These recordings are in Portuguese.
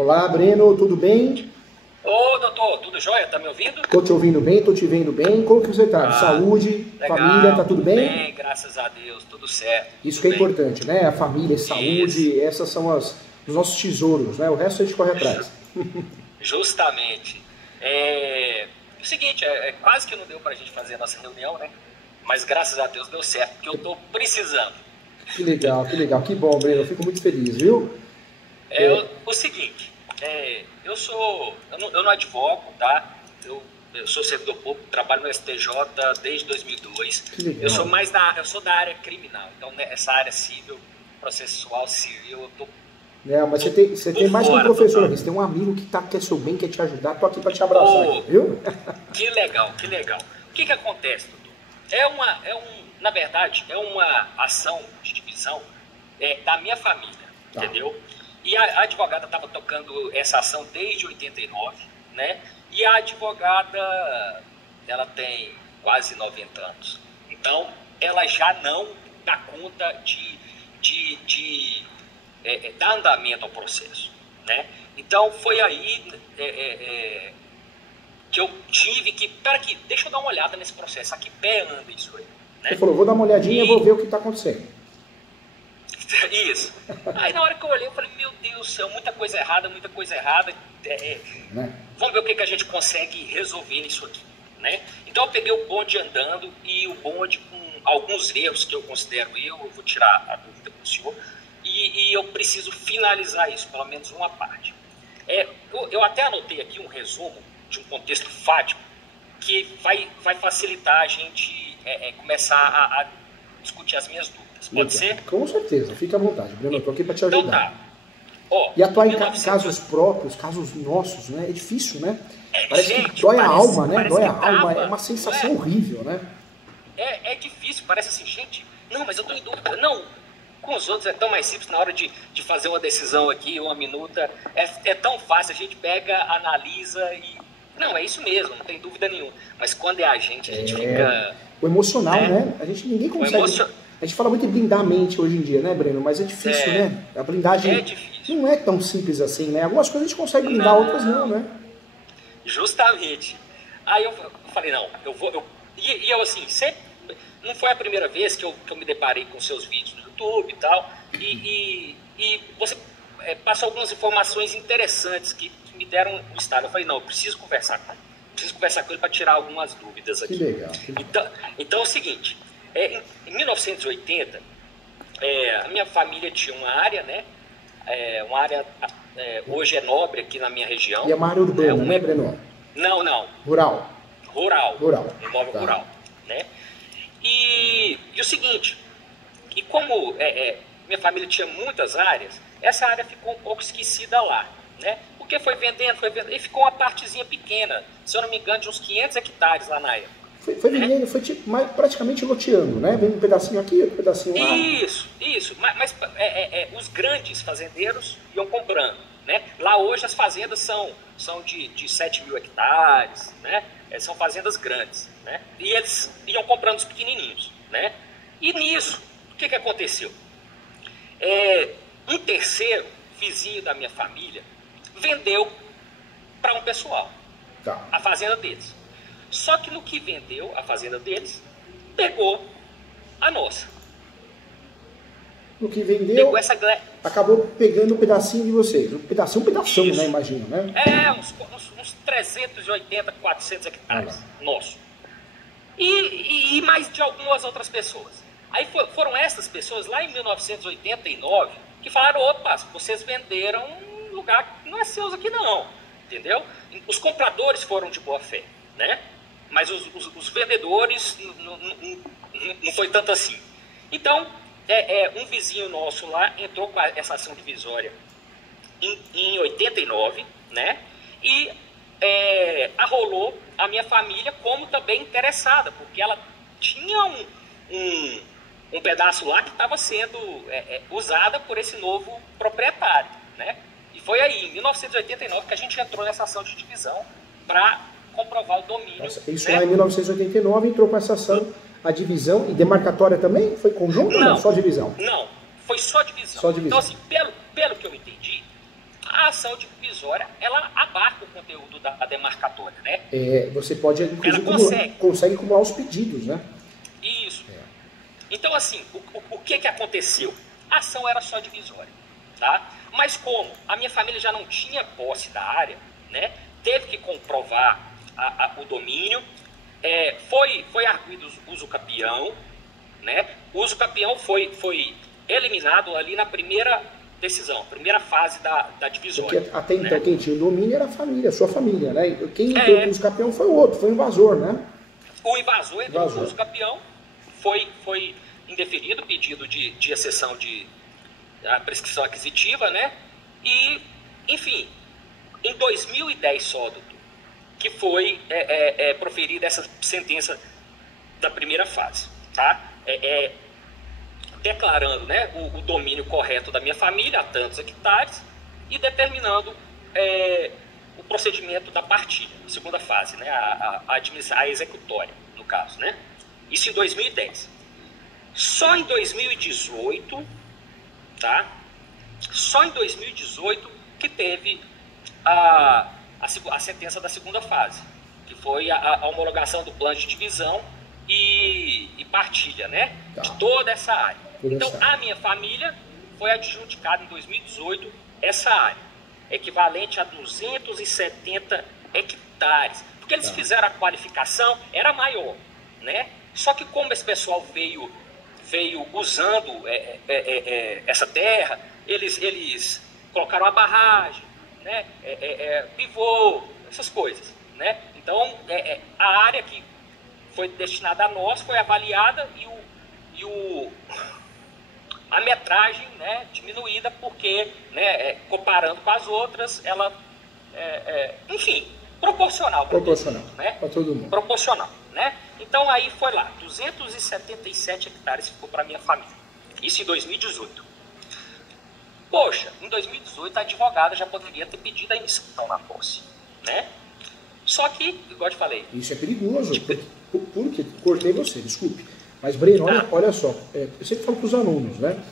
Olá, Breno, tudo bem? Ô, doutor, tudo jóia? Tá me ouvindo? Tô te ouvindo bem, tô te vendo bem. Como que você tá? Saúde, legal, família, tá tudo bem? Bem, graças a Deus, tudo certo. Isso tudo que é bem. importante, né? A família, a saúde, Isso. essas são os nossos tesouros, né? O resto a gente corre atrás. Justamente. O seguinte, quase que não deu pra gente fazer a nossa reunião, né? Mas graças a Deus deu certo, porque eu tô precisando. Que legal, que legal. Que bom, Breno. Eu fico muito feliz, viu? O seguinte, eu não advogo, tá? Eu sou servidor público, trabalho no STJ desde 2002. Que legal. Eu sou da área criminal, então essa área civil, processual civil, eu tô. Mas você tem mais que um professor aqui, você tem um amigo que quer seu bem, quer te ajudar, tô aqui para te abraçar, aqui, viu? Que legal, que legal. O que acontece, doutor? Na verdade, é uma ação de divisão da minha família, Tá. entendeu? E a advogada estava tocando essa ação desde 89, né? E a advogada, ela tem quase 90 anos. Então, ela já não dá conta de dar andamento ao processo, né? Então, foi aí que eu tive que... Pera aqui, deixa eu dar uma olhada nesse processo. A que pé anda isso aí? Né? Você falou, vou dar uma olhadinha e vou ver o que está acontecendo. Isso. Aí na hora que eu olhei, eu falei, meu Deus do céu, muita coisa errada. Né? Vamos ver o que a gente consegue resolver nisso aqui, né? Então eu peguei o bonde andando e o bonde com alguns erros que eu considero eu vou tirar a dúvida para o senhor e eu preciso finalizar isso, pelo menos uma parte. Eu até anotei aqui um resumo de um contexto fático que vai facilitar a gente começar a discutir as minhas dúvidas. Pode ser? Com certeza, fica à vontade, Breno, eu estou aqui para te ajudar. Então tá. E atuar em 1900... casos próprios, casos nossos, né? É difícil, né? Parece gente, que dói a alma, né? Dói a alma, trava, é uma sensação horrível, né? É difícil, parece assim, gente, não, mas eu tô em dúvida. Não, com os outros é tão mais simples na hora de fazer uma decisão aqui, uma minuta. É tão fácil, a gente pega, analisa e... Não, é isso mesmo, não tem dúvida nenhuma. Mas quando é a gente fica... O emocional, né? Ninguém consegue... A gente fala muito em blindar a mente hoje em dia, né, Breno? Mas é difícil, né? A blindagem não é tão simples assim, né? Algumas coisas a gente consegue blindar, outras não, né? Justamente. Aí eu falei, não, eu vou... E eu, assim, sempre... Não foi a primeira vez que eu me deparei com seus vídeos no YouTube e tal. E você passou algumas informações interessantes que me deram um estado. Eu falei, não, eu preciso conversar com ele. Preciso conversar com ele para tirar algumas dúvidas aqui. Que legal. Então é o seguinte... Em 1980, a minha família tinha uma área, né? Uma área, hoje é nobre aqui na minha região. E é uma área urbana, né, Breno? Não. Rural. Imóvel rural, né? E o seguinte, e como minha família tinha muitas áreas, essa área ficou um pouco esquecida lá, né? Porque foi vendendo, e ficou uma partezinha pequena, se eu não me engano, de uns 500 hectares lá na época. Foi vendendo, foi tipo, praticamente loteando, né? Vem um pedacinho aqui, outro pedacinho lá. Isso. Mas os grandes fazendeiros iam comprando, né? Lá hoje as fazendas são de 7 mil hectares, né? São fazendas grandes, né? E eles iam comprando os pequenininhos, né? E nisso, o que aconteceu? Um terceiro vizinho da minha família vendeu para um pessoal a fazenda deles. Só que no que vendeu a fazenda deles, pegou a nossa. No que vendeu, acabou pegando um pedacinho de vocês. Um pedação, né? Imagina, né? Uns 380, 400 hectares nosso. E mais de algumas outras pessoas. Aí foram essas pessoas, lá em 1989, que falaram, opa, vocês venderam um lugar que não é seus aqui não. Entendeu? Os compradores foram de boa fé, né? Mas os vendedores não foi tanto assim. Então, um vizinho nosso lá entrou com essa ação divisória em 89, né? E arrolou a minha família como também interessada, porque ela tinha um pedaço lá que estava sendo usada por esse novo proprietário, né? E foi aí, em 1989, que a gente entrou nessa ação de divisão para comprovar o domínio. Isso, né? Lá em 1989 entrou com essa ação, a divisão, e demarcatória também? Foi conjunto ou não? Só divisão? Não, foi só divisão. Só divisão. Então, assim, pelo que eu entendi, a ação divisória, ela abarca o conteúdo da demarcatória, né? Você pode, inclusive, consegue acumular os pedidos, né? Isso. Então, assim, o que aconteceu? A ação era só divisória, tá? Mas como a minha família já não tinha posse da área, né? Teve que comprovar o domínio, foi arguido o uso capião, né? O uso capião foi eliminado ali na primeira decisão, primeira fase da divisória. Porque até então, quem tinha o domínio era a família, a sua família, né? Quem entrou com o uso capião foi o outro, foi o invasor, né? O invasor entrou com o uso capião, foi indeferido, pedido de exceção de prescrição aquisitiva, né? E, enfim, em 2010 só, doutor, que foi proferida essa sentença da primeira fase, tá? Declarando, né, o domínio correto da minha família a tantos hectares e determinando o procedimento da partilha, a segunda fase, né, a executória, no caso, né? Isso em 2010. Só em 2018, tá? Só em 2018 que teve a sentença da segunda fase, que foi a homologação do plano de divisão e partilha, né? Tá. De toda essa área. Então, a minha família foi adjudicada em 2018 essa área, equivalente a 270 hectares. Porque eles fizeram a qualificação, era maior, né? Só que como esse pessoal veio usando essa terra, eles colocaram a barragem, né? Pivô, essas coisas, né? Então, a área que foi destinada a nós foi avaliada e a metragem, né, diminuída porque, né, comparando com as outras, ela enfim, proporcional para todo mundo. Proporcional, né? Então aí foi lá, 277 hectares ficou para minha família. Isso em 2018. Poxa, em 2018 a advogada já poderia ter pedido a emissão na posse, né? Só que, igual eu te falei... Isso é perigoso, porque cortei você, desculpe. Mas, Breno, olha só, eu sempre falo para os alunos, né?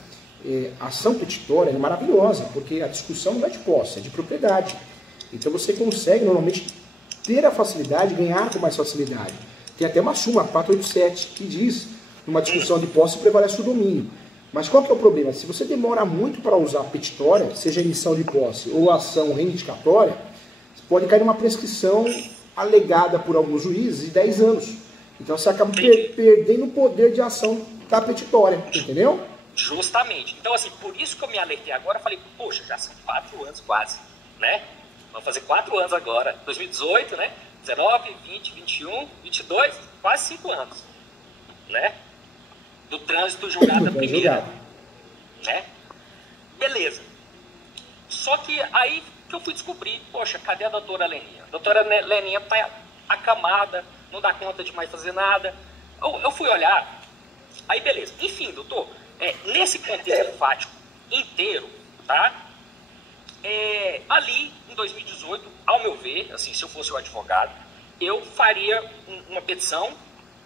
A ação petitória é maravilhosa, porque a discussão não é de posse, é de propriedade. Então você consegue, normalmente, ter a facilidade, ganhar com mais facilidade. Tem até uma súmula, 487, que diz, numa discussão de posse, prevalece o domínio. Mas qual que é o problema? Se você demora muito para usar a petitória, seja emissão de posse ou ação reivindicatória, pode cair numa prescrição alegada por alguns juízes de 10 anos. Então você acaba perdendo o poder de ação da petitória, entendeu? Justamente. Então, assim, por isso que eu me alertei agora, falei, poxa, já são 4 anos quase, né? Vamos fazer 4 anos agora, 2018, né? 19, 20, 21, 22, quase 5 anos, né? Do trânsito julgado da primeira, né? Beleza. Só que aí que eu fui descobrir, poxa, cadê a doutora Leninha? A doutora Leninha tá acamada, não dá conta de mais fazer nada. Eu fui olhar, aí beleza. Enfim, doutor, nesse contexto enfático inteiro, tá? Ali, em 2018, ao meu ver, assim, se eu fosse o advogado, eu faria uma petição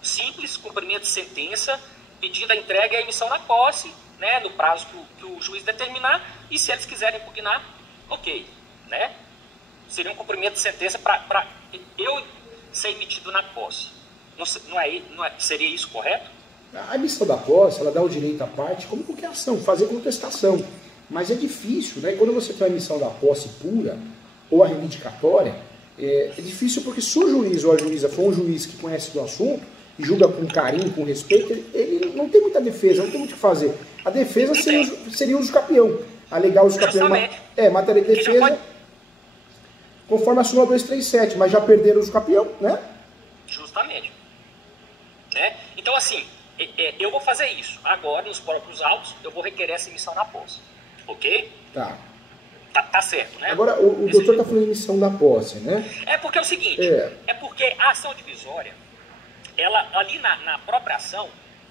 simples, cumprimento de sentença, pedindo a entrega e a emissão na posse, né, no prazo que o juiz determinar, e se eles quiserem impugnar, ok, né? Seria um cumprimento de sentença para eu ser emitido na posse. Seria isso correto? A emissão da posse, ela dá o direito à parte, como qualquer ação, fazer contestação. Mas é difícil, né? Quando você tem a emissão da posse pura, ou a reivindicatória, é difícil porque se o juiz ou a juíza for um juiz que conhece do assunto, e julga com carinho, com respeito, ele não tem muita defesa, não tem muito o que fazer. A defesa seria o uso capião. Alegar o uso capião matéria de defesa, conforme a súmula 237, mas já perderam o uso capião, né? Justamente. Né? Então, assim, eu vou fazer isso. Agora, nos próprios autos, eu vou requerer essa emissão na posse. Ok? Tá certo, né? Agora, o doutor está falando de emissão da posse, né? Porque é o seguinte, porque a ação divisória, ela, ali na própria ação,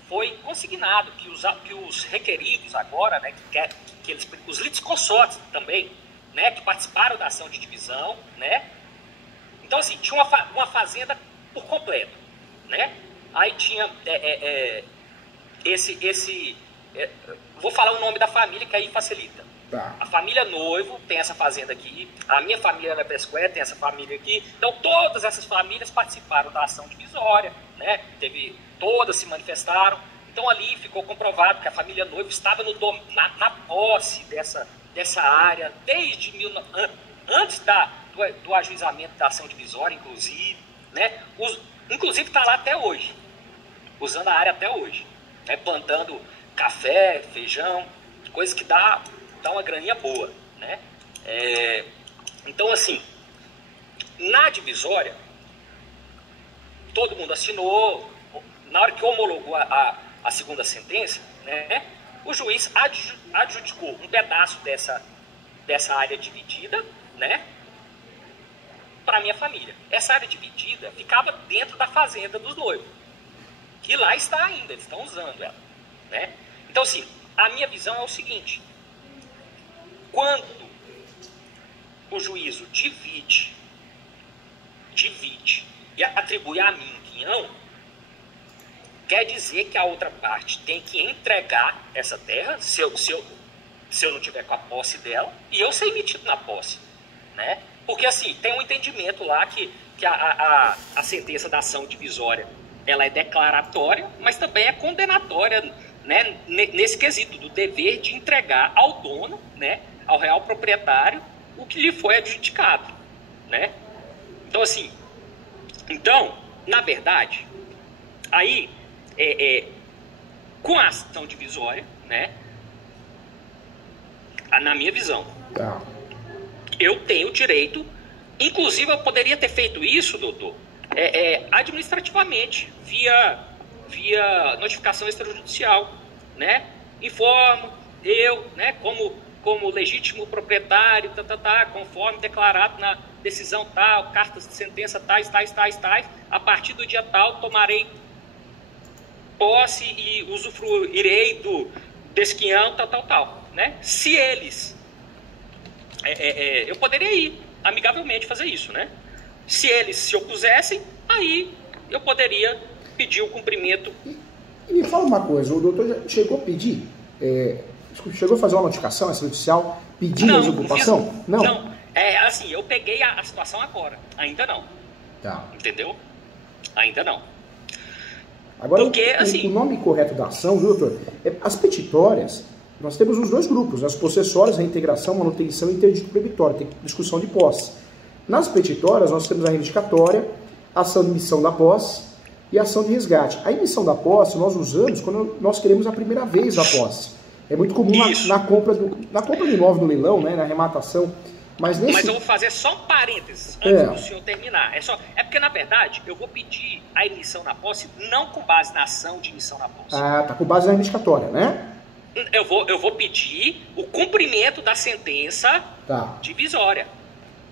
foi consignado que os requeridos agora, né, os litisconsortes também, né, que participaram da ação de divisão, né? Então, assim, tinha uma fazenda por completo, né? Aí tinha vou falar o nome da família que aí facilita. Tá. A família Noivo tem essa fazenda aqui, a minha família na Pesqué tem essa família aqui. Então todas essas famílias participaram da ação divisória, né? Todas se manifestaram. Então ali ficou comprovado que a família Noivo estava na posse dessa área desde antes do ajuizamento da ação divisória, inclusive, né? Inclusive está lá até hoje, usando a área até hoje, né? Plantando café, feijão, coisa que dá uma graninha boa, né? Então, assim, na divisória, todo mundo assinou. Na hora que homologou a segunda sentença, né, o juiz adjudicou um pedaço dessa área dividida, né, para minha família. Essa área dividida ficava dentro da fazenda dos noivos. E lá está ainda, eles estão usando ela, né? Então, assim, a minha visão é o seguinte: quando o juízo divide e atribui a mim um quinhão, quer dizer que a outra parte tem que entregar essa terra, se eu não tiver com a posse dela, e eu ser emitido na posse, né? Porque, assim, tem um entendimento lá que a sentença da ação divisória, ela é declaratória, mas também é condenatória, né, nesse quesito do dever de entregar ao dono, né, ao real proprietário, o que lhe foi adjudicado, né? Então, assim, na verdade, aí, com a ação divisória, né, na minha visão, eu tenho direito, inclusive eu poderia ter feito isso, doutor, administrativamente, via notificação extrajudicial, né? Informo eu, né, como legítimo proprietário, conforme declarado na decisão tal, cartas de sentença tais, a partir do dia tal tomarei posse e usufruirei desse quinhão, tal, né? Se eles, eu poderia ir amigavelmente fazer isso, né? Se eles se opusessem, aí eu poderia pedir o cumprimento. E me fala uma coisa, o doutor já chegou a pedir, chegou a fazer uma notificação extrajudicial pedindo a desocupação? Não, assim, eu peguei a situação agora, ainda não. Tá. Entendeu? Ainda não. Agora, porque, assim, o nome correto da ação, viu, doutor? As petitórias, nós temos os dois grupos, as possessórias, reintegração, manutenção e interdito proibitório, tem discussão de posse. Nas petitórias, nós temos a reivindicatória, a ação de emissão da posse e a ação de resgate. A emissão da posse nós usamos quando nós queremos a primeira vez da posse. É muito comum na compra do imóvel no leilão, né, na arrematação. Mas eu vou fazer só um parênteses antes do senhor terminar. É porque, na verdade, eu vou pedir a emissão na posse não com base na ação de emissão na posse. Ah, tá com base na reivindicatória, né? Eu vou pedir o cumprimento da sentença divisória.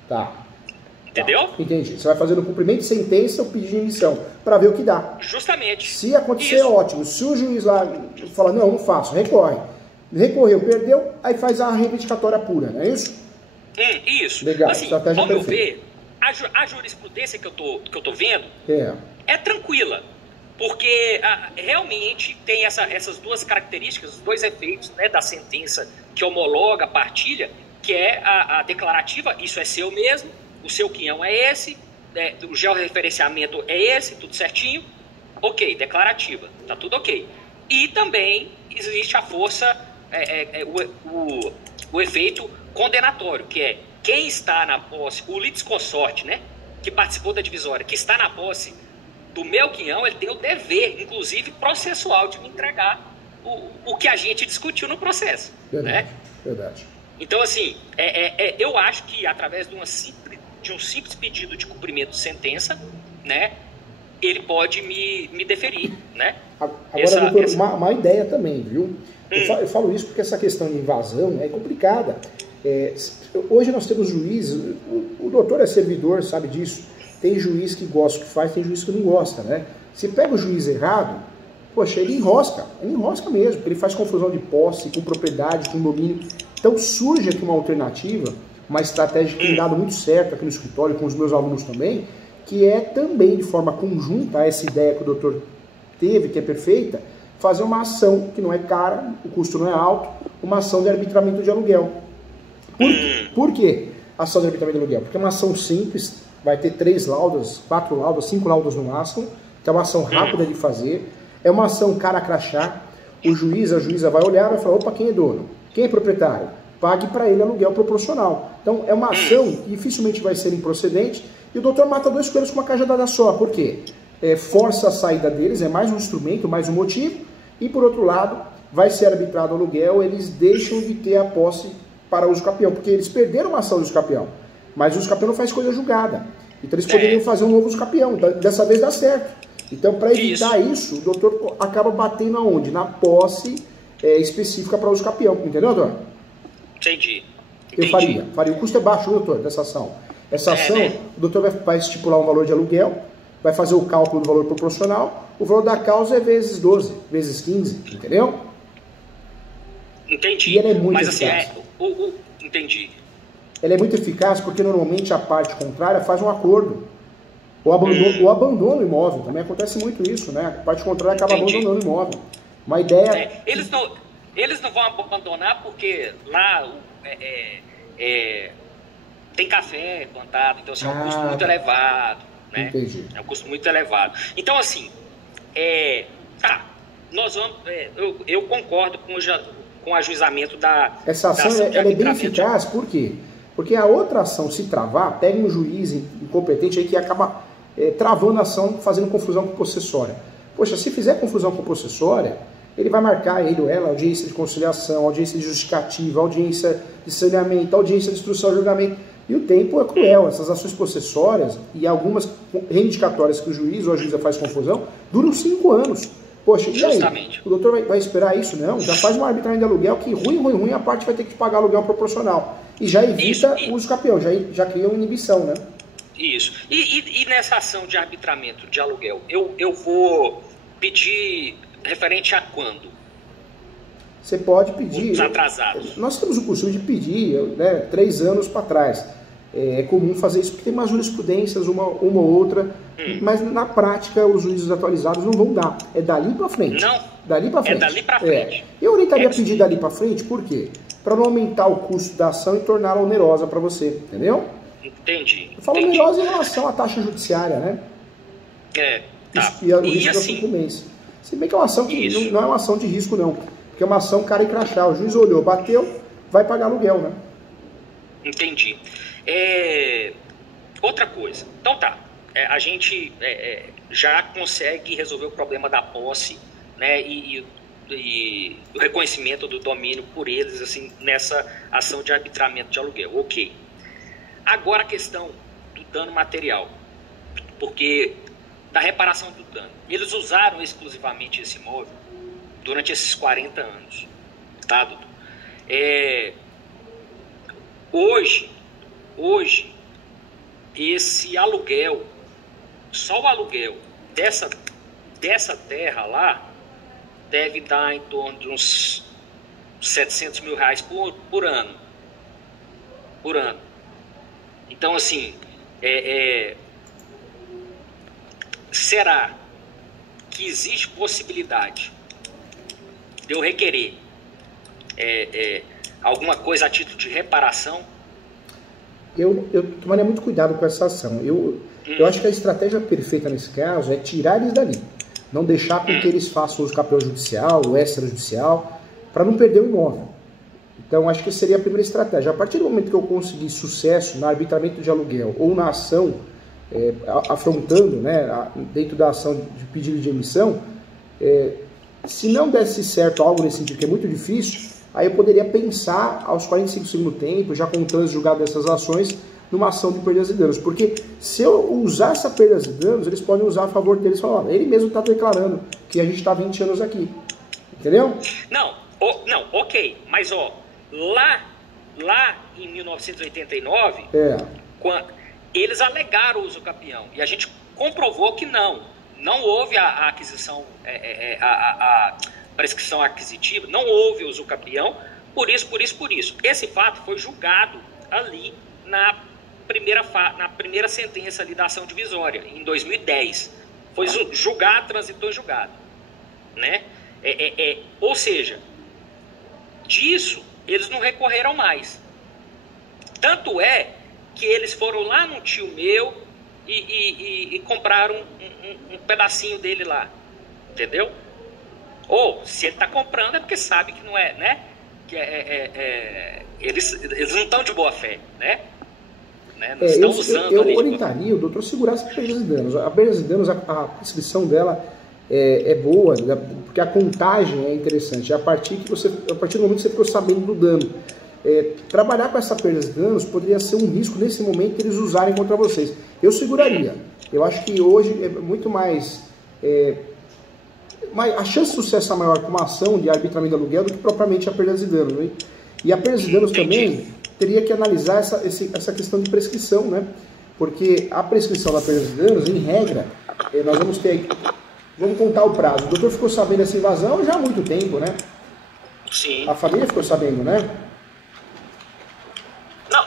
Tá. Entendeu? Tá. Entendi. Você vai fazer o cumprimento de sentença ou pedido de emissão, para ver o que dá. Justamente. Se acontecer, ótimo. Se o juiz lá falar, não faço, recorre. Recorreu, perdeu, aí faz a reivindicatória pura, não é isso? Isso. Legal, assim, ao meu ver, a jurisprudência que eu tô vendo é tranquila. Porque realmente tem essas duas características, os dois efeitos, né, da sentença que homologa a partilha, que é a declarativa, isso é seu mesmo, o seu quinhão é esse, o georreferenciamento é esse, tudo certinho, ok, declarativa, tá tudo ok. E também existe a força, o efeito condenatório, que é quem está na posse, o litisconsorte, né, que participou da divisória, que está na posse do meu quinhão, ele tem o dever, inclusive processual, de me entregar o que a gente discutiu no processo. Verdade, né? Verdade. Então, assim, eu acho que através de um simples pedido de cumprimento de sentença, né, ele pode me deferir, né? Agora, doutor, uma ideia também, viu? Eu falo isso porque essa questão de invasão é complicada. Hoje nós temos juízes, o doutor é servidor, sabe disso. Tem juiz que gosta do que faz, tem juiz que não gosta, né? Se pega o juiz errado, poxa, ele enrosca mesmo, porque ele faz confusão de posse, com propriedade, com domínio. Então surge aqui uma alternativa, uma estratégia que tem dado muito certo aqui no escritório, com os meus alunos também, que é também de forma conjunta a essa ideia que o doutor teve, que é perfeita, fazer uma ação que não é cara, o custo não é alto, uma ação de arbitramento de aluguel. Por quê? Ação de arbitramento de aluguel. Porque é uma ação simples, vai ter 3 laudas, 4 laudas, 5 laudas no máximo. Então é uma ação rápida de fazer. É uma ação cara a crachá. O juiz, a juíza vai olhar e vai falar, opa, quem é dono? Quem é proprietário? Pague para ele aluguel proporcional. Então é uma ação que dificilmente vai ser improcedente. E o doutor mata 2 coelhos com uma cajadada só. Por quê? Força a saída deles, é mais um instrumento, mais um motivo. E por outro lado, vai ser arbitrado o aluguel, eles deixam de ter a posse para uso capião, porque eles perderam uma ação de uso capião, mas o uso capião não faz coisa julgada. Então eles poderiam fazer um novo uso capião, então, dessa vez dá certo. Então para evitar isso, o doutor acaba batendo aonde? Na posse específica para uso capião, entendeu, doutor? Entendi. Eu faria. O custo é baixo, doutor, dessa ação. Essa ação, o doutor vai estipular um valor de aluguel, vai fazer o cálculo do valor proporcional, o valor da causa é vezes 12, vezes 15, entendeu? Entendi. E ele é muito Mas eficaz. assim, entendi. Ele é muito eficaz porque normalmente a parte contrária faz um acordo. Ou abandona o imóvel. Também acontece muito isso, né? A parte contrária acaba abandonando o imóvel. Uma ideia... Eles não vão abandonar porque lá tem café plantado, então assim, é um custo muito elevado. Né? Entendi. É um custo muito elevado. Então assim, nós vamos... eu concordo com o ajuizamento da... Essa ação ela é bem eficaz, por quê? Porque a outra ação, se travar, pega um juiz incompetente aí que acaba travando a ação, fazendo confusão com possessória. Poxa, se fizer confusão com possessória, ele vai marcar ele ou ela audiência de conciliação, audiência de justificativa, audiência de saneamento, audiência de instrução e julgamento. E o tempo é cruel. Essas ações possessórias e algumas reivindicatórias que o juiz ou a juíza faz confusão duram 5 anos. Poxa, e aí? O doutor vai esperar isso? Não, já faz uma arbitragem de aluguel que ruim, a parte vai ter que pagar aluguel proporcional. E já evita o uso capião, já cria uma inibição, né? Isso. E nessa ação de arbitramento de aluguel, eu vou pedir referente a quando? Você pode pedir... Os atrasados. Nós temos o costume de pedir, né, 3 anos para trás. É comum fazer isso porque tem umas jurisprudências, uma ou outra, mas na prática os juízes atualizados não vão dar. É dali para frente. Não. Dali para frente. É dali para frente. Eu orientaria a pedir dali para frente, por quê? Para não aumentar o custo da ação e torná-la onerosa para você, entendeu? Entendi. Eu falo onerosa em relação à taxa judiciária, né? Tá. E o risco da sucumbência. Se bem que é uma ação que não é uma ação de risco, não. Porque é uma ação cara e crachá. O juiz olhou, bateu, vai pagar aluguel, né? Entendi. Outra coisa. Então tá. A gente já consegue resolver o problema da posse, né? E o reconhecimento do domínio por eles, assim, nessa ação de arbitramento de aluguel. Ok. Agora a questão do dano material. Porque da reparação do dano. Eles usaram exclusivamente esse imóvel durante esses 40 anos. Tá, doutor? Hoje, esse aluguel, só o aluguel dessa terra lá, deve dar em torno de uns 700 mil reais por ano. Por ano. Então, assim, será que existe possibilidade de eu requerer alguma coisa a título de reparação? Eu tomaria muito cuidado com essa ação. Eu acho que a estratégia perfeita nesse caso é tirar eles dali. Não deixar com que eles façam uso capião judicial ou extrajudicial, para não perder o imóvel. Então, acho que seria a primeira estratégia. A partir do momento que eu conseguir sucesso no arbitramento de aluguel ou na ação, afrontando, né, dentro da ação de pedido de emissão, se não desse certo algo nesse sentido, que é muito difícil, aí eu poderia pensar aos 45 segundos do tempo, já com o trânsito julgado dessas ações, numa ação de perdas e danos. Porque se eu usar essa perdas e danos, eles podem usar a favor deles e falar, ele mesmo está declarando que a gente está 20 anos aqui. Entendeu? Não, ok. Mas, lá em 1989, eles alegaram o uso capião. E a gente comprovou que não houve a aquisição, a prescrição aquisitiva, não houve uso capião, por isso. Esse fato foi julgado ali na primeira sentença ali da ação divisória, em 2010. Foi julgado, transitou e julgado. Né? Ou seja, disso eles não recorreram mais. Tanto é que eles foram lá num tio meu e compraram um pedacinho dele lá, entendeu? Ou, se ele está comprando é porque sabe que não é, né? Que eles não estão de boa fé, né? Não estão usando eu orientaria o doutor segurar essa perdas e danos. A perdas e danos, a prescrição dela é boa, porque a contagem é interessante. A partir do momento que você ficou sabendo do dano. Trabalhar com essa perdas e danos poderia ser um risco nesse momento que eles usarem contra vocês. Eu seguraria. Eu acho que hoje é muito mais... a chance de sucesso é maior com uma ação de arbitramento de aluguel do que propriamente a perdas e danos. Né? E a perdas e danos também teria que analisar essa questão de prescrição, né? Porque a prescrição da perdas e danos, em regra, nós vamos ter aí... Vamos contar o prazo. O doutor ficou sabendo dessa invasão já há muito tempo, né? Sim. A família ficou sabendo, né? Não,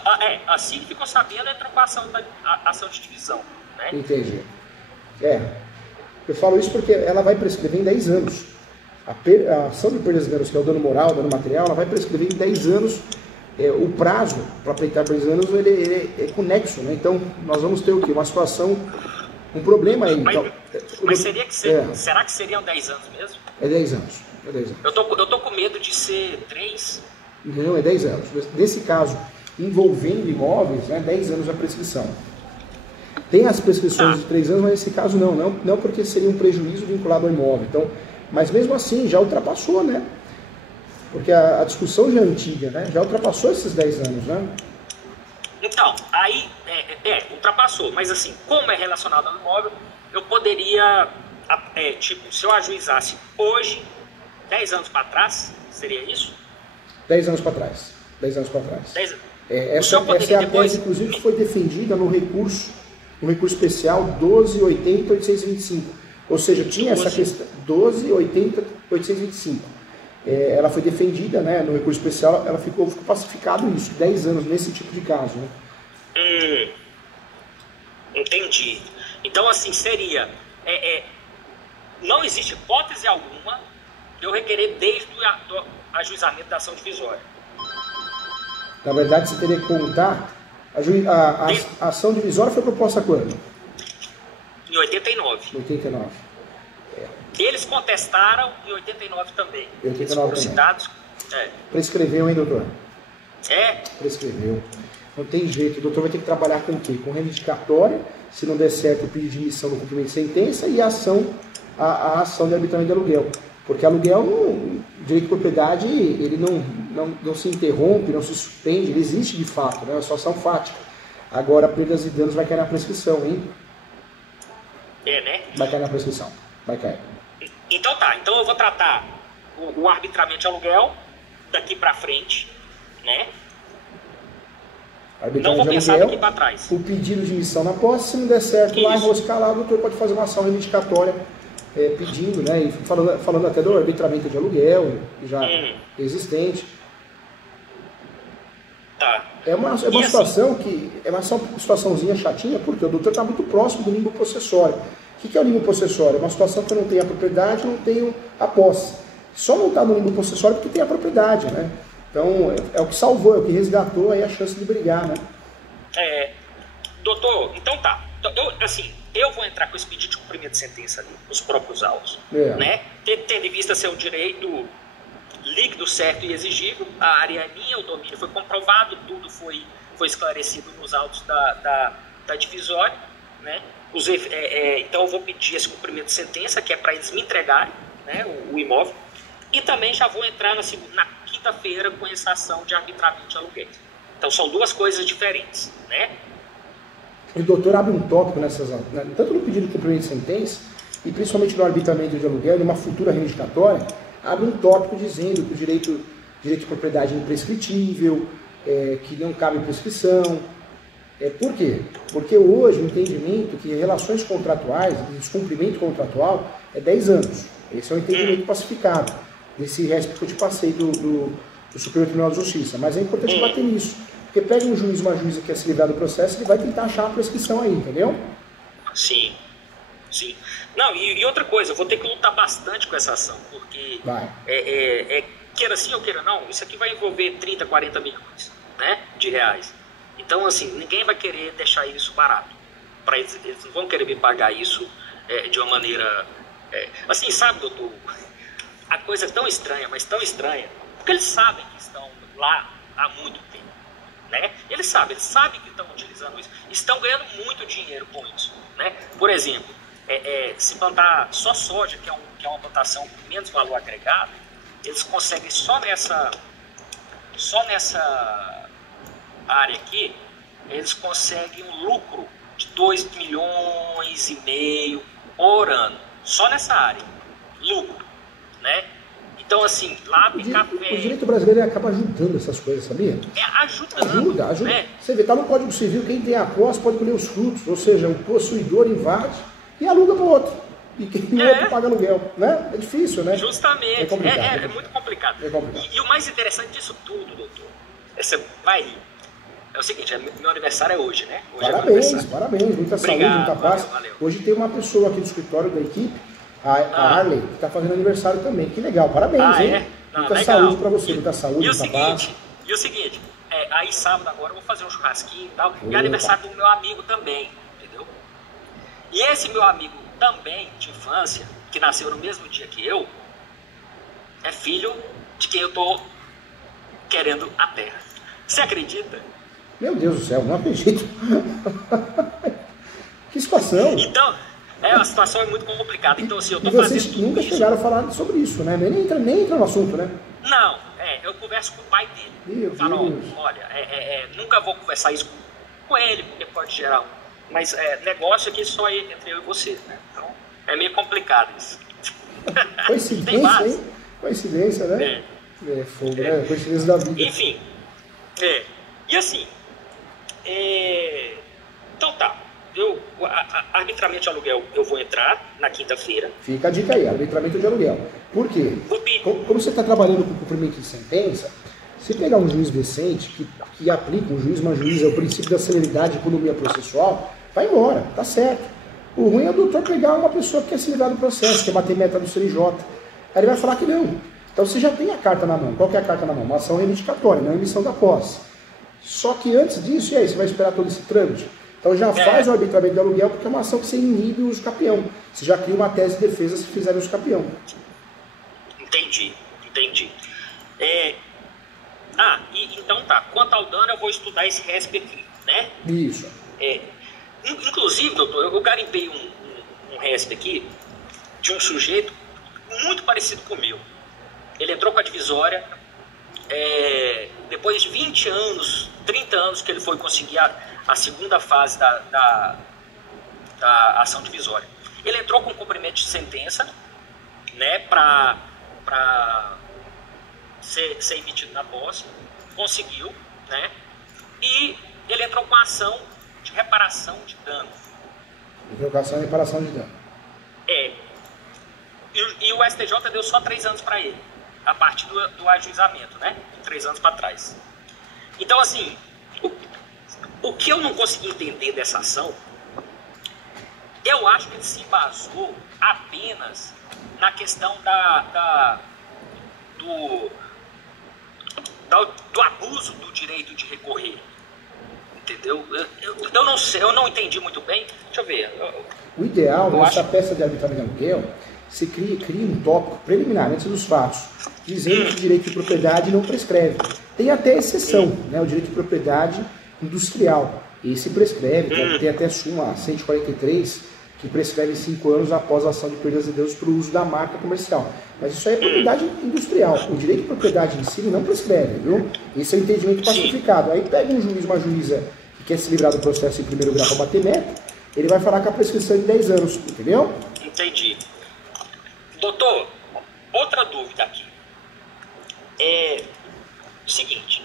assim que ficou sabendo, entrou com a ação de divisão, né? Entendi. Eu falo isso porque ela vai prescrever em 10 anos. A ação de perdas e danos, que é o dano moral, dano material, ela vai prescrever em 10 anos. O prazo para pleitar perdas e danos ele é conexo, né? Então, nós vamos ter o quê? Uma situação, um problema aí. Mas será que seriam 10 anos mesmo? É 10 anos. É 10 anos. Eu tô com medo de ser 3. Não, é 10 anos. Nesse caso, envolvendo imóveis, né, 10 anos a prescrição. Tem as prescrições de 3 anos, mas nesse caso não porque seria um prejuízo vinculado ao imóvel. Então, mas mesmo assim, já ultrapassou, né? Porque a discussão já é antiga, né? Já ultrapassou esses 10 anos, né? Então, aí, ultrapassou. Mas assim, como é relacionado ao imóvel, eu poderia, se eu ajuizasse hoje, 10 anos para trás, seria isso? 10 anos para trás. 10 anos para trás. 10 anos. Essa é a tese, inclusive, que foi defendida no recurso especial 12.80.825. Ou seja, tinha essa questão 12.80.825. Ela foi defendida, né, no recurso especial, ela ficou pacificado isso, 10 anos nesse tipo de caso. Né? Entendi. Então, assim, seria... não existe hipótese alguma de eu requerer desde o ajuizamento da ação divisória. Na verdade, você teria que contar... A ação divisória foi proposta quando? Em 89. 89. Eles contestaram em 89 também. 89 também. Citados. Prescreveu, hein, doutor? Prescreveu. Não tem jeito. O doutor vai ter que trabalhar com o quê? Com reivindicatória, se não der certo, o pedido de emissão do cumprimento de sentença e a ação de arbitramento de aluguel. Porque aluguel, o direito de propriedade, ele não se interrompe, não se suspende, ele existe de fato, né? É uma situação fática. Agora, perdas e danos vai cair na prescrição, hein? Né? Vai cair na prescrição. Vai cair. Então tá, então eu vou tratar o arbitramento de aluguel daqui pra frente, né? Não vou pensar daqui pra trás. O pedido de emissão na posse, se não der certo lá, enroscar lá, o doutor pode fazer uma ação reivindicatória pedindo, né? E falando até do arbitramento de aluguel, já existente. Tá. É uma situação que é uma situaçãozinha chatinha, porque o doutor está muito próximo do limbo possessório. O que é o limbo possessório? É uma situação que eu não tenho a propriedade, não tenho a posse. Só não está no limbo possessório porque tem a propriedade, né? Então, é o que salvou, é o que resgatou aí a chance de brigar, né? Doutor, então tá. Eu vou entrar com esse pedido de cumprimento de sentença ali, nos próprios autos, né? Tendo em vista ser um direito líquido, certo e exigível, a área é minha, o domínio foi comprovado, tudo foi esclarecido nos autos da divisória, né? Então eu vou pedir esse cumprimento de sentença, que é para eles me entregarem, né, o imóvel, e também já vou entrar na quinta-feira com essa ação de arbitramento de aluguéis. Então são duas coisas diferentes, né? O doutor abre um tópico nessas, né, tanto no pedido de cumprimento de sentença e principalmente no arbitramento de aluguel, numa futura reivindicatória, abre um tópico dizendo que o direito de propriedade é imprescritível, que não cabe prescrição. Por quê? Porque hoje o entendimento que relações contratuais, descumprimento contratual, é 10 anos. Esse é o entendimento pacificado, desse resto que eu te passei do Superior Tribunal de Justiça. Mas é importante bater nisso. Porque pega um juiz, uma juíza que quer se livrar do processo, ele vai tentar achar a prescrição aí, entendeu? Sim. Não, e outra coisa, eu vou ter que lutar bastante com essa ação, porque queira sim ou queira não, isso aqui vai envolver 30, 40 milhões, né, de reais. Então, assim, ninguém vai querer deixar isso barato. Eles não vão querer me pagar isso de uma maneira... assim, sabe, doutor? A coisa é tão estranha, mas tão estranha, porque eles sabem que estão lá há muito tempo, né? Eles sabem que estão utilizando isso, estão ganhando muito dinheiro com isso, né? Por exemplo, se plantar só soja, que é uma plantação com menos valor agregado, eles conseguem só nessa área aqui, eles conseguem um lucro de 2,5 milhões por ano, só nessa área, lucro, né? Então, assim, lá tem café... O direito brasileiro acaba ajudando essas coisas, sabia? Ajudando. Ajuda. Né? Você vê, tá no Código Civil, quem tem a posse pode colher os frutos, ou seja, o possuidor invade e aluga para o outro. E o outro paga aluguel, né? É difícil, né? Justamente. É muito complicado. E o mais interessante disso tudo, doutor, você vai rir. É o seguinte, meu aniversário é hoje, né? Hoje parabéns. Muita saúde, muita paz. Valeu. Hoje tem uma pessoa aqui do escritório da equipe, a Arley, que está fazendo aniversário também. Que legal, parabéns, hein? Muita saúde para você, muita saúde, muita paz. E o seguinte, aí sábado agora eu vou fazer um churrasquinho e tal, e é aniversário do meu amigo também, entendeu? E esse meu amigo também, de infância, que nasceu no mesmo dia que eu, é filho de quem eu tô querendo a terra. Você acredita? Meu Deus do céu, não acredito. Que situação. Então, a situação é muito complicada. Então, assim, eu tô vocês fazendo nunca isso. chegaram a falar sobre isso, né? Nem entra no assunto, né? Não, eu converso com o pai dele. Meu Falo, Deus. olha, nunca vou conversar isso com ele, porque pode gerar um... Mas negócio aqui só entre eu e você, né? Então, é meio complicado isso. Coincidência, hein? Coincidência, né? Fogo, né? Coincidência da vida. Enfim, e assim, então tá, arbitramento de aluguel eu vou entrar na quinta-feira. Fica a dica aí, arbitramento de aluguel. Por quê? Como você está trabalhando com cumprimento de sentença, se pegar um juiz decente, que aplica uma juíza, o princípio da celeridade e economia processual, vai embora, tá certo. O ruim é o doutor pegar uma pessoa que quer se livrar do processo, quer bater meta do CNJ. Aí ele vai falar que não. Então você já tem a carta na mão. Qual que é a carta na mão? Uma ação reivindicatória, não a emissão da posse. Só que antes disso, e aí, você vai esperar todo esse trâmite? Então já faz o arbitramento de aluguel, porque é uma ação que você inibe o uso capião. Você já cria uma tese de defesa se fizer uso capião. Entendi. Então tá. Quanto ao dano, eu vou estudar esse RESP aqui, né? Isso. Inclusive, doutor, eu garimpei um RESP aqui de um sujeito muito parecido com o meu. Ele entrou com a divisória, depois de 20 anos, 30 anos que ele foi conseguir a segunda fase da ação divisória. Ele entrou com cumprimento de sentença, né, para ser emitido na posse, conseguiu, né, e ele entrou com a ação de reparação de dano. Invocação e reparação de dano. E o STJ deu só 3 anos para ele, a partir do ajuizamento, né? 3 anos para trás. Então, assim, o que eu não consegui entender dessa ação, eu acho que ele se embasou apenas na questão do abuso do direito de recorrer. Entendeu? Eu não sei, eu não entendi muito bem. Deixa eu ver. O ideal, nessa peça de arbitramento de aluguel, você cria um tópico preliminar antes dos fatos, dizendo que o direito de propriedade não prescreve. Tem até exceção, né? O direito de propriedade industrial. Esse prescreve, tem até a súmula 143, que prescreve 5 anos após a ação de perdas e danos para o uso da marca comercial. Mas isso aí é propriedade industrial. O direito de propriedade em si não prescreve, viu? Esse é o entendimento pacificado. Aí pega um juiz, uma juíza que quer se livrar do processo em primeiro grau para bater meta, ele vai falar que a prescrição é de 10 anos, entendeu? Entendi. Doutor, outra dúvida aqui. É o seguinte,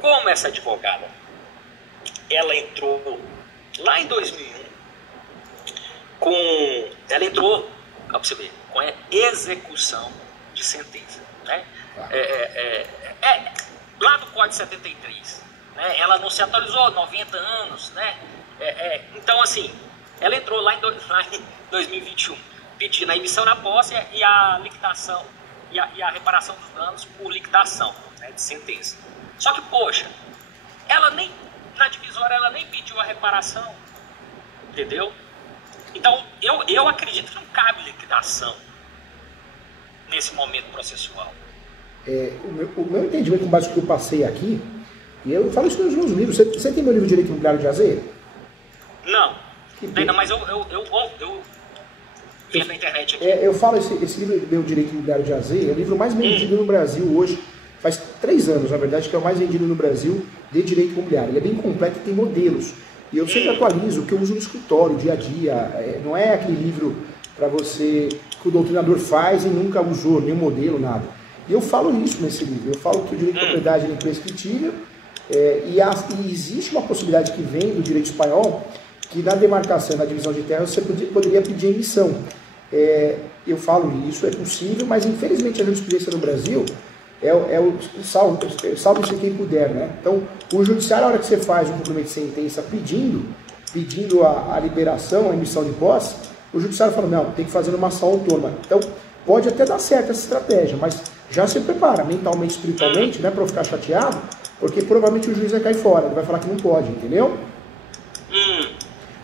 como essa advogada, ela entrou lá em 2001, ela entrou, pra você ver, com a execução de sentença, né? Lá do Código 73, né? Ela não se atualizou, 90 anos, né? Então, assim, ela entrou lá em 2021, pedindo a emissão na posse e a liquidação, e a reparação dos danos por liquidação, né, de sentença. Só que, poxa, ela nem na divisória ela nem pediu a reparação, entendeu? Então, eu acredito que não cabe liquidação nesse momento processual. O meu entendimento, com base no que eu passei aqui, e eu falo isso nos meus livros. Você tem meu livro Direito Imobiliário de AZ? Não, ainda, mas eu vi na internet aqui. Eu falo esse livro, meu Direito Imobiliário de AZ, é o livro mais vendido no Brasil hoje. Faz 3 anos, na verdade, que é o mais vendido no Brasil de direito imobiliário. Ele é bem completo e tem modelos. E eu sempre atualizo o que eu uso no escritório, dia a dia. Não é aquele livro para você, que o doutrinador faz e nunca usou, nenhum modelo, nada. E eu falo isso nesse livro. Eu falo que o direito de propriedade é imprescritível e existe uma possibilidade que vem do direito espanhol que na demarcação, na divisão de terras, você poderia pedir emissão. Eu falo isso, é possível, mas infelizmente a jurisprudência no Brasil salve-se quem puder, né? Então, o judiciário, na hora que você faz um cumprimento de sentença pedindo a liberação, a emissão de posse, o judiciário fala, não, tem que fazer uma ação autônoma. Então, pode até dar certo essa estratégia, mas já se prepara mentalmente, espiritualmente, né, para não ficar chateado, porque provavelmente o juiz vai cair fora, ele vai falar que não pode, entendeu?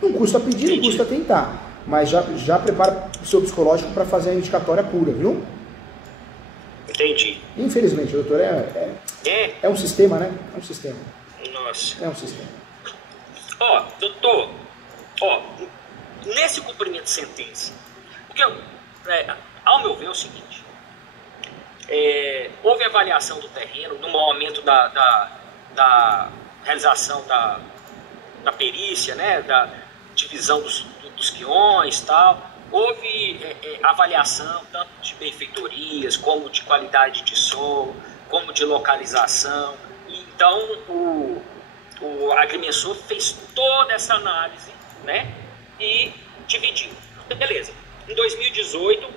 Não custa pedir, não custa tentar, mas já prepara o seu psicológico para fazer a indicatória pura, viu? Entendi. Infelizmente, doutor, é um sistema, né? É um sistema. Nossa. É um sistema. Doutor, nesse cumprimento de sentença, porque, ao meu ver, é o seguinte, houve avaliação do terreno no momento da realização da perícia, né, da divisão dos quiões e tal. Houve avaliação tanto de benfeitorias, como de qualidade de solo, como de localização. Então, o agrimensor fez toda essa análise, né, e dividiu. Beleza. Em 2018,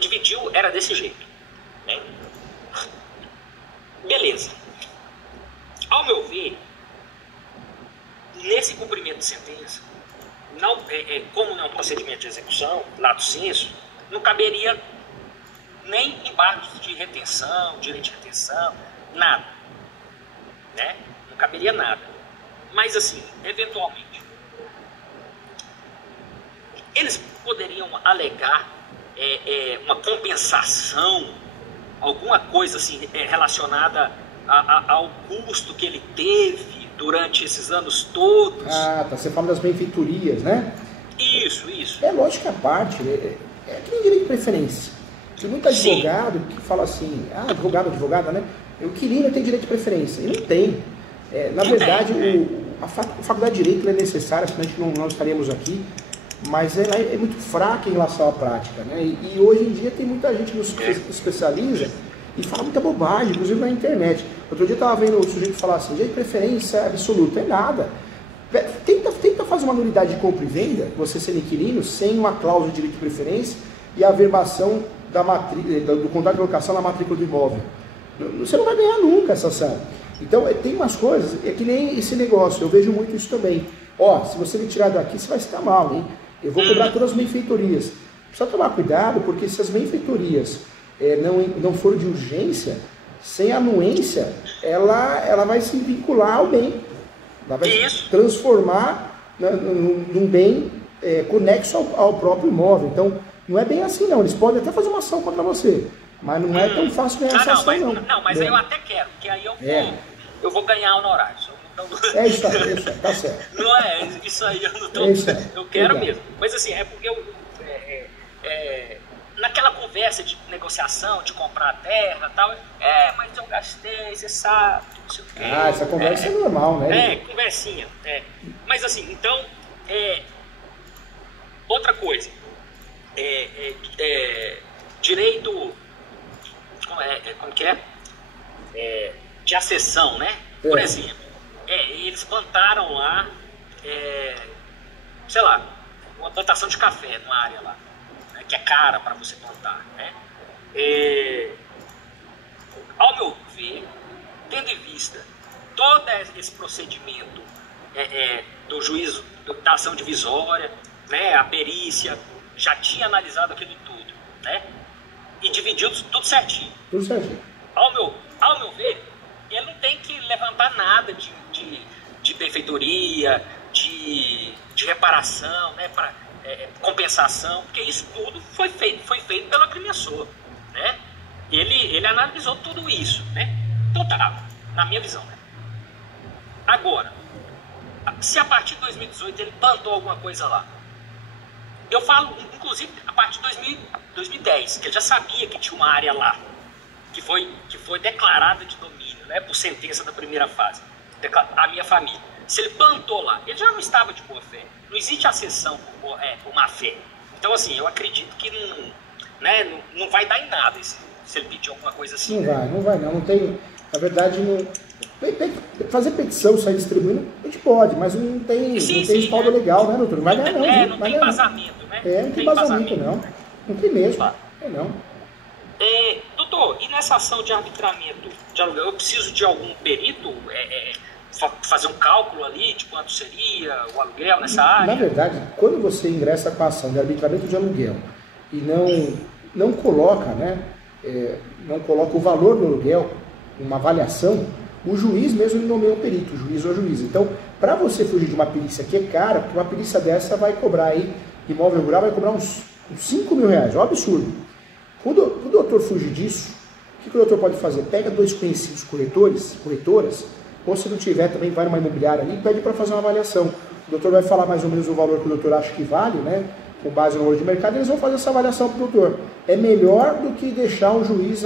dividiu, era desse jeito, né? Beleza. Ao meu ver, nesse cumprimento de sentença, como não é um procedimento de execução, lato sensu, não caberia nem embargos de retenção, direito de retenção, nada, né? Não caberia nada. Mas assim, eventualmente, eles poderiam alegar uma compensação, alguma coisa assim relacionada ao custo que ele teve durante esses anos todos. Tá. Você fala das benfeitorias, né? Isso. É lógico que a parte, é que nem direito de preferência. Tem muito advogado que fala assim, advogada, né? O inquilino tem direito de preferência. E não tem. Na verdade, a faculdade de Direito é necessária, senão a gente não estaríamos aqui, mas ela é muito fraca em relação à prática, né? E hoje em dia tem muita gente que se especializa e fala muita bobagem, inclusive na internet. Outro dia eu estava vendo o sujeito falar assim, direito de preferência absoluta, é nada. Tenta fazer uma nulidade de compra e venda, você sendo inquilino, sem uma cláusula de direito de preferência e a averbação do contrato de locação na matrícula do imóvel. Você não vai ganhar nunca essa ação. Então, tem umas coisas, é que nem esse negócio, eu vejo muito isso também. Se você me tirar daqui, você vai se dar mal, hein? Eu vou cobrar todas as benfeitorias. Precisa tomar cuidado, porque se as benfeitorias não for de urgência, sem anuência, ela vai se vincular ao bem. Ela vai se transformar num bem conexo ao próprio imóvel. Então, não é bem assim, não. Eles podem até fazer uma ação contra você, mas não é tão fácil ganhar essa ação, não. Não, mas eu até quero, porque aí eu vou ganhar honorários. Isso, tá certo. Não é, isso aí eu não tô. Eu quero mesmo. Mas assim, é porque naquela conversa de negociação, de comprar a terra e tal, mas eu gastei, você sabe, não sei o quê. Essa conversa é normal, né? Conversinha. Mas assim, então, outra coisa, direito, como que é? De acessão, né? Por exemplo, eles plantaram lá, sei lá, uma plantação de café numa área lá, né, que é cara para você plantar, né? Ao meu ver, tendo em vista todo esse procedimento do juízo, da ação divisória, né, a perícia já tinha analisado aquilo tudo, né? E dividiu tudo certinho. Tudo certinho. Ao meu ver, ele não tem que levantar nada de benfeitoria, de reparação, né, para compensação, porque isso tudo foi feito pelo agremiação, né? Ele analisou tudo isso, né? Então tá, na minha visão, né? Agora, se a partir de 2018 ele plantou alguma coisa lá, eu falo, inclusive, a partir de 2010, que ele já sabia que tinha uma área lá, que foi declarada de domínio, né, por sentença da primeira fase, a minha família. Se ele plantou lá, ele já não estava de boa fé. Não existe acessão por má fé. Então, assim, eu acredito que não vai dar em nada se ele pedir alguma coisa assim. Não vai. Não tem, na verdade, não... Fazer petição, sair distribuindo, a gente pode, mas não tem respaldo legal, né, doutor? Não vai ganhar não. Não tem vazamento, né? Não tem vazamento, não. Não tem mesmo. Não. Doutor, e nessa ação de arbitramento de aluguel, eu preciso de algum perito fazer um cálculo ali de quanto seria o aluguel nessa área? Na verdade, quando você ingressa com a ação de arbitramento de aluguel e não coloca, né, não coloca o valor do aluguel, uma avaliação, o juiz mesmo nomeia um perito, o juiz ou a juíza. Então, para você fugir de uma perícia que é cara, porque uma perícia dessa vai cobrar aí, imóvel rural vai cobrar uns 5 mil reais, é um absurdo. O doutor fugir disso, o que o doutor pode fazer? Pega 2 conhecidos corretoras, ou se não tiver, também vai numa imobiliária ali e pede para fazer uma avaliação. O doutor vai falar mais ou menos o valor que o doutor acha que vale, né? Com base no valor de mercado, e eles vão fazer essa avaliação para o doutor. É melhor do que deixar o juiz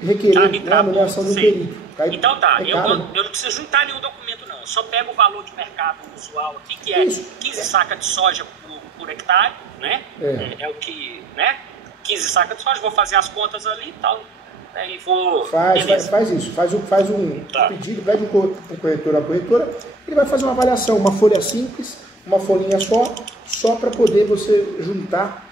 requerer a nomeação do perito. Então tá, eu não preciso juntar nenhum documento não, eu só pego o valor de mercado usual aqui, que é 15 sacas de soja por hectare, né? É o que, né? 15 sacas de soja, vou fazer as contas ali e tal. E vou... Faz isso, faz um pedido, pede um corretor a corretora, ele vai fazer uma avaliação, uma folha simples, uma folhinha só para poder você juntar,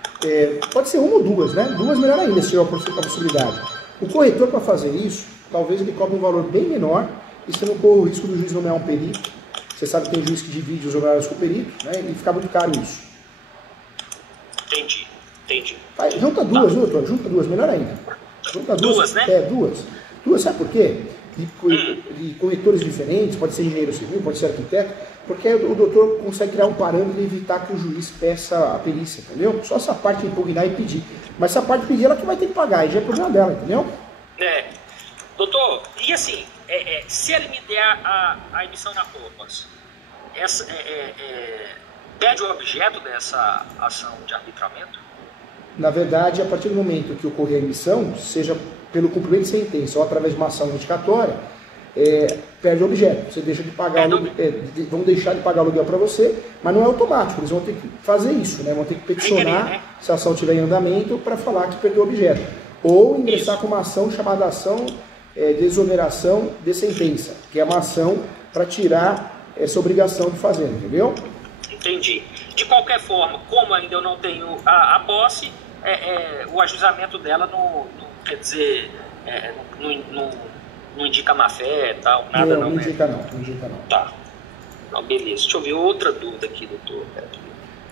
pode ser uma ou duas, né? 2 melhor ainda, se tiver a possibilidade. O corretor, para fazer isso, talvez ele cobre um valor bem menor, e você não corre o risco do juiz nomear um perito. Você sabe que tem juiz que divide os honorários com o perito, né? E fica muito caro isso. Entendi. Junta duas, viu, doutor? Junta duas, melhor ainda. Junta duas, né? Duas, sabe por quê? De corretores diferentes, pode ser engenheiro civil, pode ser arquiteto, porque o doutor consegue criar um parâmetro e evitar que o juiz peça a perícia, entendeu? Só essa parte de impugnar e pedir. Mas essa parte de pedir, ela que vai ter que pagar, e já é problema dela, entendeu? Doutor, e assim, se ele me der a emissão na POPAS, pede o objeto dessa ação de arbitramento? Na verdade, a partir do momento que ocorrer a emissão, seja pelo cumprimento de sentença ou através de uma ação notificatória, perde o objeto. Você deixa de pagar, vão deixar de pagar o aluguel para você, mas não é automático, eles vão ter que fazer isso, né? Vão ter que peticionar, se a ação estiver em andamento, para falar que perdeu o objeto. Ou ingressar com uma ação chamada ação de exoneração de sentença, que é uma ação para tirar essa obrigação de fazer, entendeu? Entendi. De qualquer forma, como ainda eu não tenho a posse, o ajuizamento dela não quer dizer, não indica má fé e tal, nada não. Não indica não. Tá. Não, beleza. Deixa eu ver outra dúvida aqui, doutor.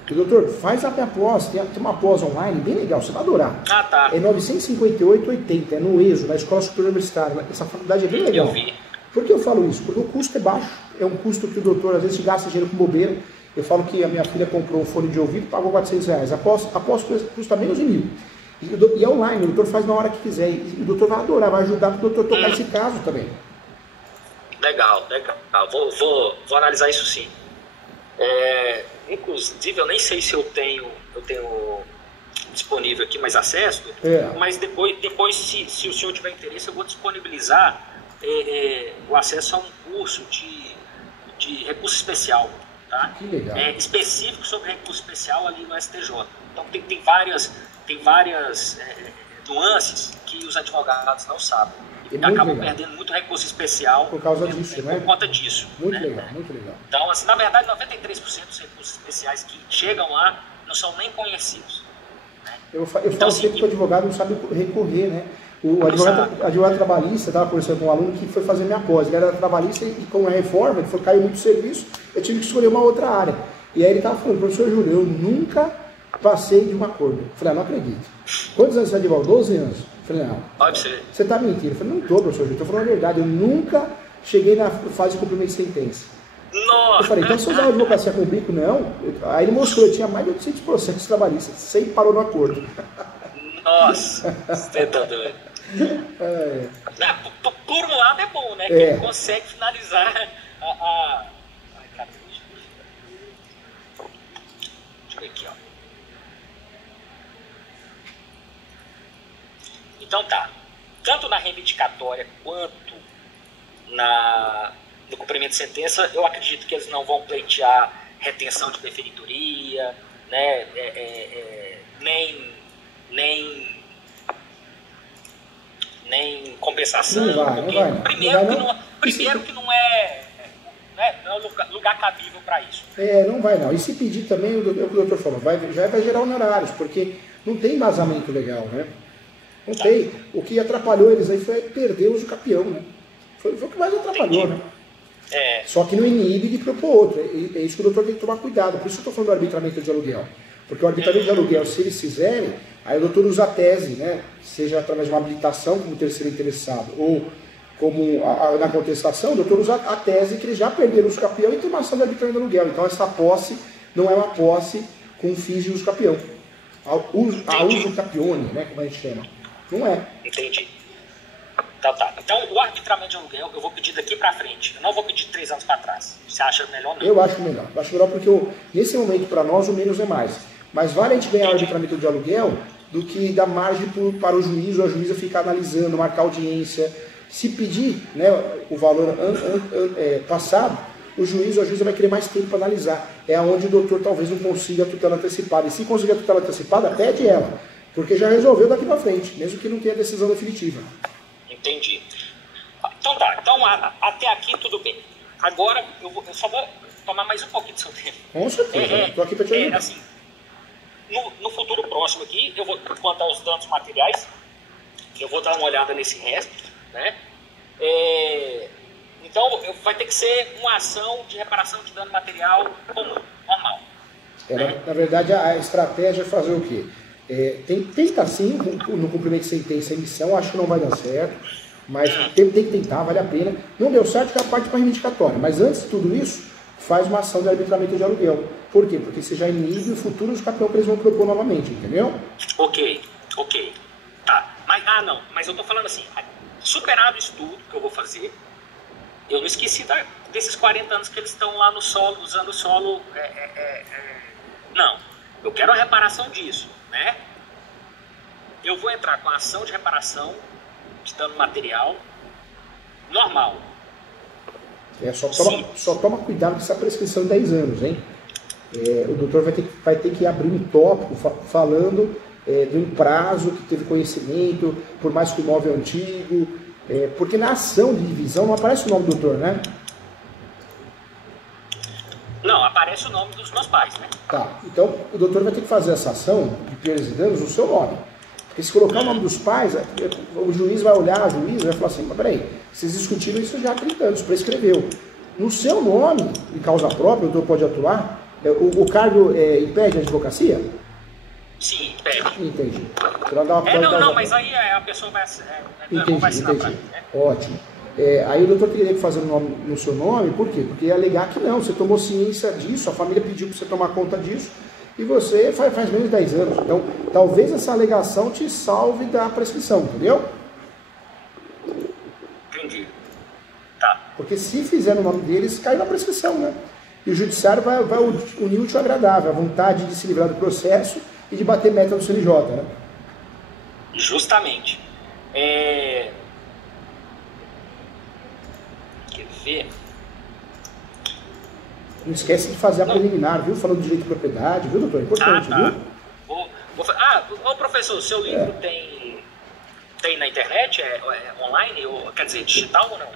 Doutor, faz a minha pós, tem uma pós online bem legal, você vai adorar. Tá. É 958,80, é no ESO, na Escola Superior Universitária. Essa faculdade é bem legal. Eu vi. Por que eu falo isso? Porque o custo é baixo, é um custo que o doutor às vezes gasta dinheiro com bobeira. Eu falo que a minha filha comprou um fone de ouvido e pagou R$400. Após custa menos de 1.000. E é online, o doutor faz na hora que quiser. E o doutor vai adorar, vai ajudar o doutor a tocar esse caso também. Legal. Vou analisar isso sim. Inclusive, eu nem sei se eu tenho disponível aqui mais acesso, mas depois se o senhor tiver interesse, eu vou disponibilizar o acesso a um curso de recurso especial. Tá? Que legal. Específico sobre recurso especial ali no STJ. Então tem várias nuances que os advogados não sabem. E acabam perdendo muito recurso especial por causa disso, né? Por conta disso. Muito legal. Então, assim, na verdade, 93% dos recursos especiais que chegam lá não são nem conhecidos. Né? Eu falo sempre que o advogado não sabe recorrer, né? O advogado trabalhista, estava conversando com um aluno que foi fazer minha pós, ele era trabalhista e com a reforma, ele caiu muito serviço, eu tive que escolher uma outra área. E aí ele estava falando, professor Júlio, eu nunca passei de um acordo. Eu falei, não acredito. Quantos anos você é advogado? 12 anos. Eu falei, não. Pode ser. Você está mentindo. Eu falei, não estou, professor Júlio, estou falando a verdade, eu nunca cheguei na fase de cumprimento de sentença. Nossa. Eu falei, então você usava advocacia com bico? Não. Aí ele mostrou, tinha mais de 800 processos trabalhistas, sem parou no acordo. Nossa, você tá doido. É. Por um lado é bom, né? Que ele consegue finalizar a... Ai, cara, deixa eu ver aqui, ó. Então tá. Tanto na reivindicatória quanto no cumprimento de sentença, eu acredito que eles não vão pleitear retenção de deferitoria, né? Nem compensação. Não vai. Primeiro que não é lugar cabível para isso. Não vai não. E se pedir também, o doutor falou, já vai gerar honorários, porque não tem embasamento legal, né? Não tem. O que atrapalhou eles aí foi perder o uso capião, né? Foi o que mais atrapalhou, né? Só que não inibe de propor outro. É isso que o doutor tem que tomar cuidado. Por isso que eu estou falando do arbitramento de aluguel. Porque o arbitramento de aluguel, se eles fizerem, aí o doutor usa a tese, né? Seja através de uma habilitação como terceiro interessado, ou como na contestação, o doutor usa a tese que eles já perderam o uso capião e tem uma ação de arbitramento de aluguel. Então essa posse não é uma posse com fins de uso capião. A uso capione, né? Como a gente chama. Não é. Entendi. Tá. Então, o arbitramento de aluguel, eu vou pedir daqui pra frente. Eu não vou pedir 3 anos pra trás. Você acha melhor, não? Eu acho melhor. Eu acho melhor porque, nesse momento, para nós, o menos é mais. Mas vale a gente ganhar o arbitramento de aluguel do que dar margem para o juiz ou a juíza ficar analisando, marcar audiência. Se pedir, né, o valor passado, o juiz ou a juíza vai querer mais tempo para analisar. É onde o doutor talvez não consiga a tutela antecipada. E se conseguir a tutela antecipada, pede ela. Porque já resolveu daqui para frente, mesmo que não tenha decisão definitiva. Entendi. Então tá. Então até aqui tudo bem. Agora eu só vou tomar mais um pouquinho do seu tempo. Com certeza. Estou aqui para te ajudar. Assim, no futuro próximo aqui, eu vou, quanto aos danos materiais, eu vou dar uma olhada nesse resto, né? Então vai ter que ser uma ação de reparação de dano material comum, normal. Né? Na verdade, a estratégia é fazer o quê? Tenta sim, no cumprimento de sentença e emissão, acho que não vai dar certo, mas tem que tentar, vale a pena. Não deu certo, que é a parte para reivindicatória, mas antes de tudo isso, faz uma ação de arbitramento de aluguel. Por quê? Porque você já inibe o futuro dos campeões que eles vão propor novamente, entendeu? Ok. Tá. Mas eu tô falando assim, superado isso tudo que eu vou fazer, eu não esqueci desses 40 anos que eles estão lá no solo, usando o solo. Não, eu quero a reparação disso, né? Eu vou entrar com a ação de reparação de dano material normal. Só toma cuidado com essa prescrição de 10 anos, hein? O doutor vai ter que abrir um tópico falando de um prazo que teve conhecimento, por mais que o imóvel é antigo, porque na ação de divisão não aparece o nome do doutor, né? Não, aparece o nome dos meus pais, né? Tá, então o doutor vai ter que fazer essa ação de perdas e danos no seu nome. Porque se colocar o nome dos pais, o juiz vai olhar, a juíza vai falar assim, mas peraí, vocês discutiram isso já há 30 anos, prescreveu. No seu nome, em causa própria, o doutor pode atuar. O cargo impede a advocacia? Sim, impede. Entendi. Mas aí a pessoa vai assinar pra mim, né? Ótimo. Aí o doutor teria que fazer no seu nome, por quê? Porque ia alegar que não, você tomou ciência disso, a família pediu para você tomar conta disso, e você faz menos de 10 anos. Então, talvez essa alegação te salve da prescrição, entendeu? Entendi. Tá. Porque se fizer no nome deles, cai na prescrição, né? E o judiciário vai unir o útil ao agradável, a vontade de se livrar do processo e de bater meta no CNJ, né? Justamente. Quer ver? Não esquece de fazer a preliminar, viu? Falando do direito de propriedade, viu, doutor? Importante, viu? Ô professor, seu livro tem na internet? Online? Quer dizer, digital ou não?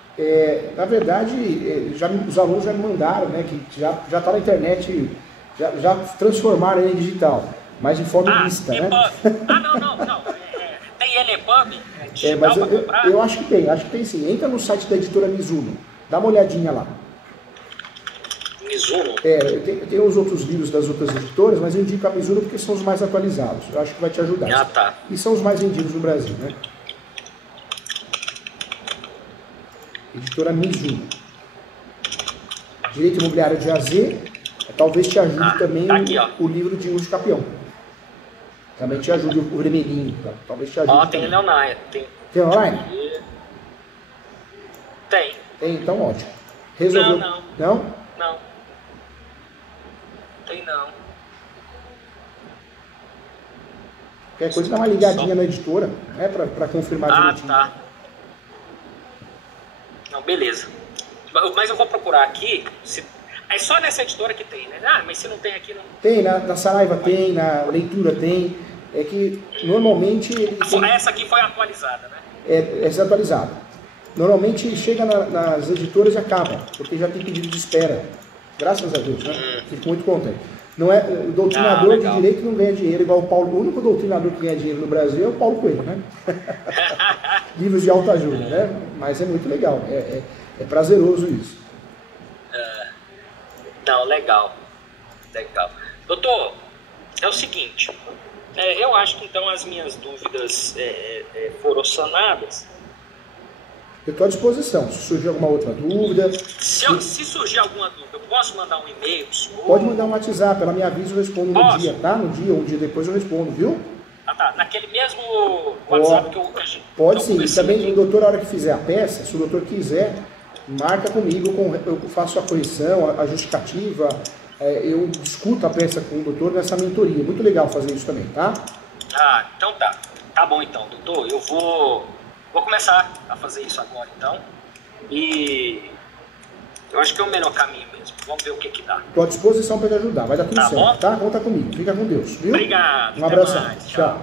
Na verdade, os alunos já me mandaram, né? Que já está na internet, já transformaram ele em digital, mas em forma mista, né? Não. Tem ele EPUB? Digital mas para comprar? Eu acho que tem sim. Entra no site da editora Mizuno, dá uma olhadinha lá. Mizuno? Tem os outros livros das outras editoras, mas eu indico a Mizuno porque são os mais atualizados. Eu acho que vai te ajudar. Ah, tá. E são os mais vendidos no Brasil, né? Editora Mizuno. Direito Imobiliário de AZ, talvez te ajude também tá aqui, o livro de Uso Capião. Também te ajude o Vermelhinho, tá? Talvez te ajude. Ó, tem Leonardo. Tem online? Tem. Tem, então ótimo. Resolveu? Não? Não. Tem não. Qualquer coisa dá uma ligadinha na editora, né? Pra confirmar direitinho. Tá. Não, beleza. Mas eu vou procurar aqui. É só nessa editora que tem, né? Ah, mas se não tem aqui, não. Tem, na Saraiva tem, na Leitura tem. É que normalmente. Essa aqui foi atualizada, né? É desatualizada. Normalmente chega nas editoras e acaba, porque já tem pedido de espera. Graças a Deus, né? Fico muito contente. Não é, o doutrinador de direito não ganha dinheiro igual o Paulo. O único doutrinador que ganha dinheiro no Brasil é o Paulo Coelho, né? Livros de alta ajuda, né? Mas é muito legal. É prazeroso isso. Não, legal. Doutor, é o seguinte. Eu acho que então as minhas dúvidas foram sanadas. Eu estou à disposição. Se surgir alguma outra dúvida... Se surgir alguma dúvida, eu posso mandar um e-mail? Pode mandar um WhatsApp. Ela me avisa e eu respondo no dia, tá? No dia ou um dia depois eu respondo, viu? Tá. Naquele mesmo WhatsApp que eu... Pode sim. Também o doutor, a hora que fizer a peça, se o doutor quiser, marca comigo, eu faço a correção, a justificativa, eu discuto a peça com o doutor nessa mentoria. Muito legal fazer isso também, tá? Então tá. Tá bom então, doutor. Eu vou começar a fazer isso agora então. E eu acho que é o melhor caminho mesmo. Vamos ver o que dá. Estou à disposição para te ajudar. Vai dar tudo certo, bom? tá? Conta comigo. Fica com Deus, viu? Obrigado. Um abraço. Mais. Tchau.